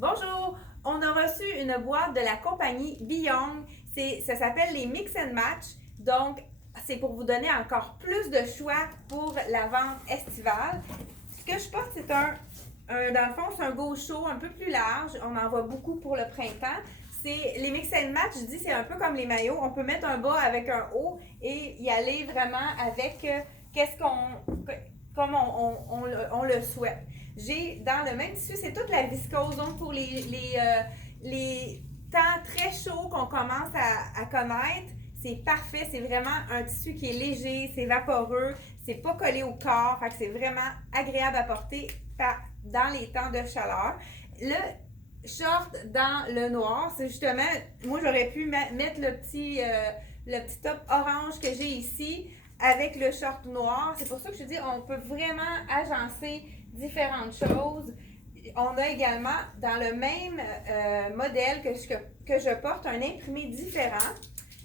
Bonjour, on a reçu une boîte de la compagnie Beyond. Ça s'appelle les Mix and Match. Donc, c'est pour vous donner encore plus de choix pour la vente estivale. Ce que je porte, c'est dans le fond, c'est un gaucho un peu plus large. On en voit beaucoup pour le printemps. C'est les Mix and Match, je dis, c'est un peu comme les maillots. On peut mettre un bas avec un haut et y aller vraiment avec comme on le souhaite. J'ai dans le même tissu, c'est toute la viscose, donc pour les temps très chauds qu'on commence à connaître, c'est parfait, c'est vraiment un tissu qui est léger, c'est vaporeux, c'est pas collé au corps, fait que c'est vraiment agréable à porter dans les temps de chaleur. Le short dans le noir, c'est justement, moi j'aurais pu mettre le petit top orange que j'ai ici avec le short noir. C'est pour ça que je dis, on peut vraiment agencer différentes choses. On a également, dans le même modèle que je porte, un imprimé différent.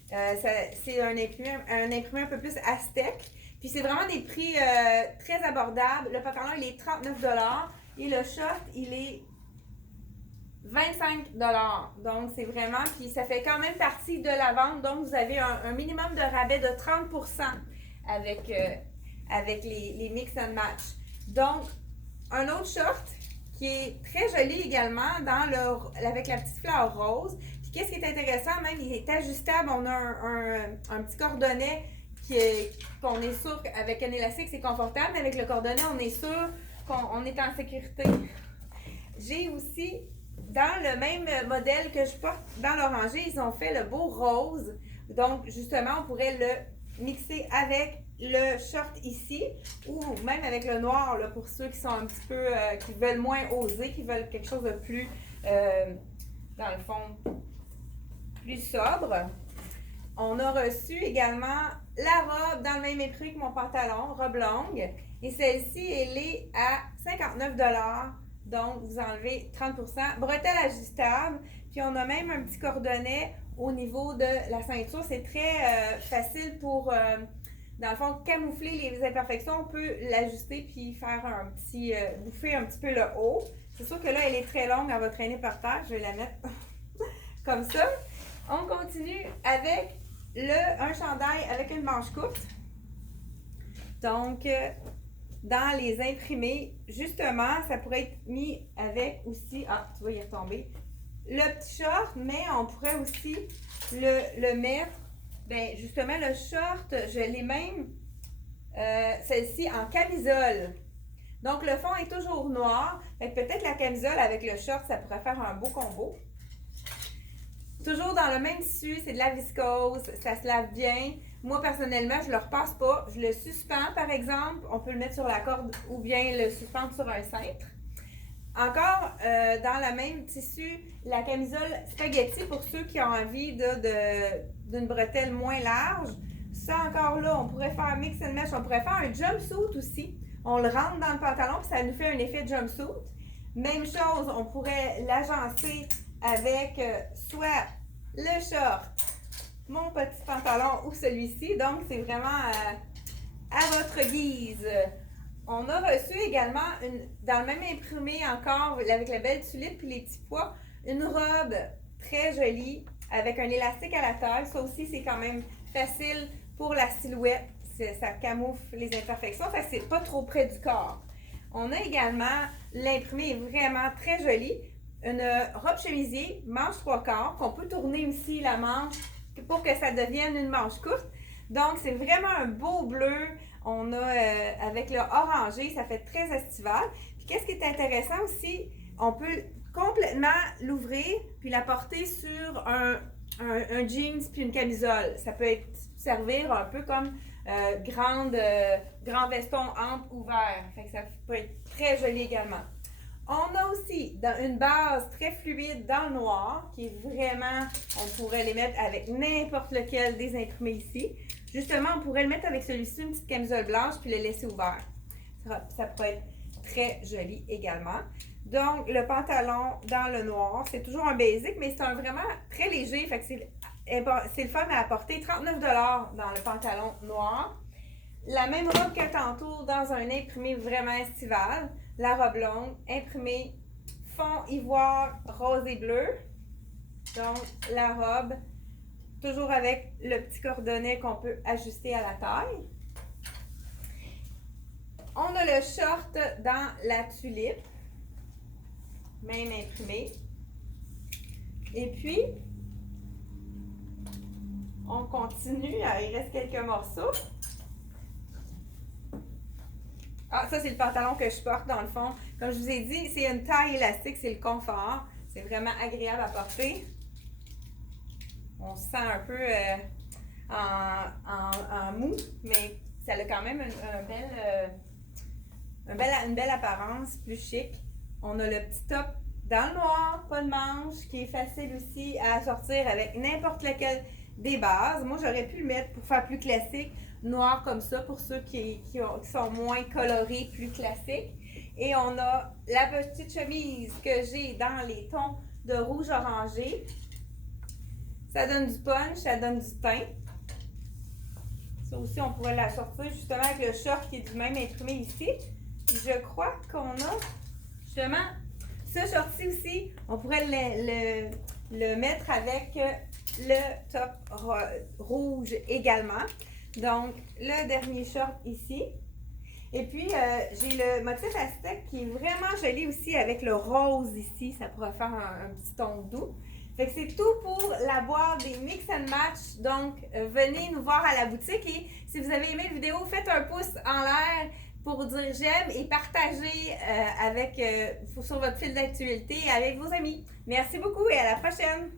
C'est un imprimé un peu plus aztèque. Puis c'est vraiment des prix très abordables. Le pantalon, il est 39$ et le short, il est 25$. Donc, c'est vraiment, puis ça fait quand même partie de la vente. Donc, vous avez un minimum de rabais de 30% avec les mix and match. Donc, un autre short qui est très joli également avec la petite fleur rose. Puis, qu'est-ce qui est intéressant, même, il est ajustable. On a un petit cordonnet qu'on est sûr qu'avec un élastique, c'est confortable, mais avec le cordonnet, on est sûr qu'on est en sécurité. J'ai aussi, dans le même modèle que je porte dans l'orangé, ils ont fait le beau rose. Donc, justement, on pourrait le mixer avec le short ici ou même avec le noir là, pour ceux qui sont un petit peu, qui veulent moins oser, qui veulent quelque chose de plus, dans le fond, plus sobre. On a reçu également la robe dans le même prix que mon pantalon, robe longue. Et celle-ci, elle est à 59$. Donc, vous enlevez 30%. Bretelle ajustable. Puis, on a même un petit cordonnet au niveau de la ceinture. C'est très facile pour, dans le fond, camoufler les imperfections. On peut l'ajuster puis faire bouffer un petit peu le haut. C'est sûr que là, elle est très longue. Elle va traîner par terre. Je vais la mettre comme ça. On continue avec un chandail avec une manche courte. Donc, dans les imprimés, justement, ça pourrait être mis avec aussi, tu vas y retomber, le petit short, mais on pourrait aussi le mettre, justement, le short, je l'ai même, celle-ci en camisole. Donc, le fond est toujours noir. Peut-être la camisole avec le short, ça pourrait faire un beau combo. Toujours dans le même tissu, c'est de la viscose, ça se lave bien. Moi, personnellement, je ne le repasse pas. Je le suspends, par exemple. On peut le mettre sur la corde ou bien le suspendre sur un cintre. Encore, dans le même tissu, la camisole spaghetti pour ceux qui ont envie d'une bretelle moins large. Ça, encore là, on pourrait faire mix and match. On pourrait faire un jumpsuit aussi. On le rentre dans le pantalon, puis ça nous fait un effet jumpsuit. Même chose, on pourrait l'agencer avec soit le short, mon petit pantalon ou celui-ci. Donc, c'est vraiment à votre guise. On a reçu également, dans le même imprimé encore, avec la belle tulipe et les petits pois, une robe très jolie avec un élastique à la taille. Ça aussi, c'est quand même facile pour la silhouette. Ça camoufle les imperfections, fait que c'est pas trop près du corps. On a également, l'imprimé est vraiment très joli. Une robe chemisier, manche 3/4, qu'on peut tourner aussi la manche pour que ça devienne une manche courte. Donc, c'est vraiment un beau bleu. On a avec le orangé, ça fait très estival. Puis, qu'est-ce qui est intéressant aussi, on peut complètement l'ouvrir puis la porter sur un jeans puis une camisole. Ça peut servir un peu comme grand veston ample ouvert. Fait que ça peut être très joli également. On a aussi une base très fluide dans le noir, qui est vraiment, on pourrait les mettre avec n'importe lequel des imprimés ici. Justement, on pourrait le mettre avec celui-ci, une petite camisole blanche, puis le laisser ouvert. Ça pourrait être très joli également. Donc, le pantalon dans le noir, c'est toujours un basic, mais c'est vraiment très léger. Fait que c'est le fun à apporter. 39$ dans le pantalon noir. La même robe que tantôt dans un imprimé vraiment estival. La robe longue, imprimée fond ivoire rose et bleu. Donc, la robe, toujours avec le petit cordonnet qu'on peut ajuster à la taille. On a le short dans la tulipe, même imprimé. Et puis, on continue, il reste quelques morceaux. Ah, ça, c'est le pantalon que je porte dans le fond. Comme je vous ai dit, c'est une taille élastique, c'est le confort. C'est vraiment agréable à porter. On se sent un peu en mou, mais ça a quand même une belle apparence, plus chic. On a le petit top dans le noir, pas de manche, qui est facile aussi à sortir avec n'importe lequel des bases. Moi, j'aurais pu le mettre pour faire plus classique, noir comme ça, pour ceux qui sont moins colorés, plus classiques. Et on a la petite chemise que j'ai dans les tons de rouge orangé. Ça donne du punch, ça donne du teint. Ça aussi, on pourrait la sortir justement avec le short qui est du même imprimé ici. Puis je crois qu'on a justement ce short-ci aussi, on pourrait le mettre avec le top rouge également. Donc, le dernier short ici. Et puis, j'ai le motif aztèque qui est vraiment joli aussi avec le rose ici. Ça pourrait faire un petit ton doux. Fait que c'est tout pour la boîte des Mix and Match. Donc, venez nous voir à la boutique et si vous avez aimé la vidéo, faites un pouce en l'air pour dire j'aime et partagez sur votre fil d'actualité avec vos amis. Merci beaucoup et à la prochaine!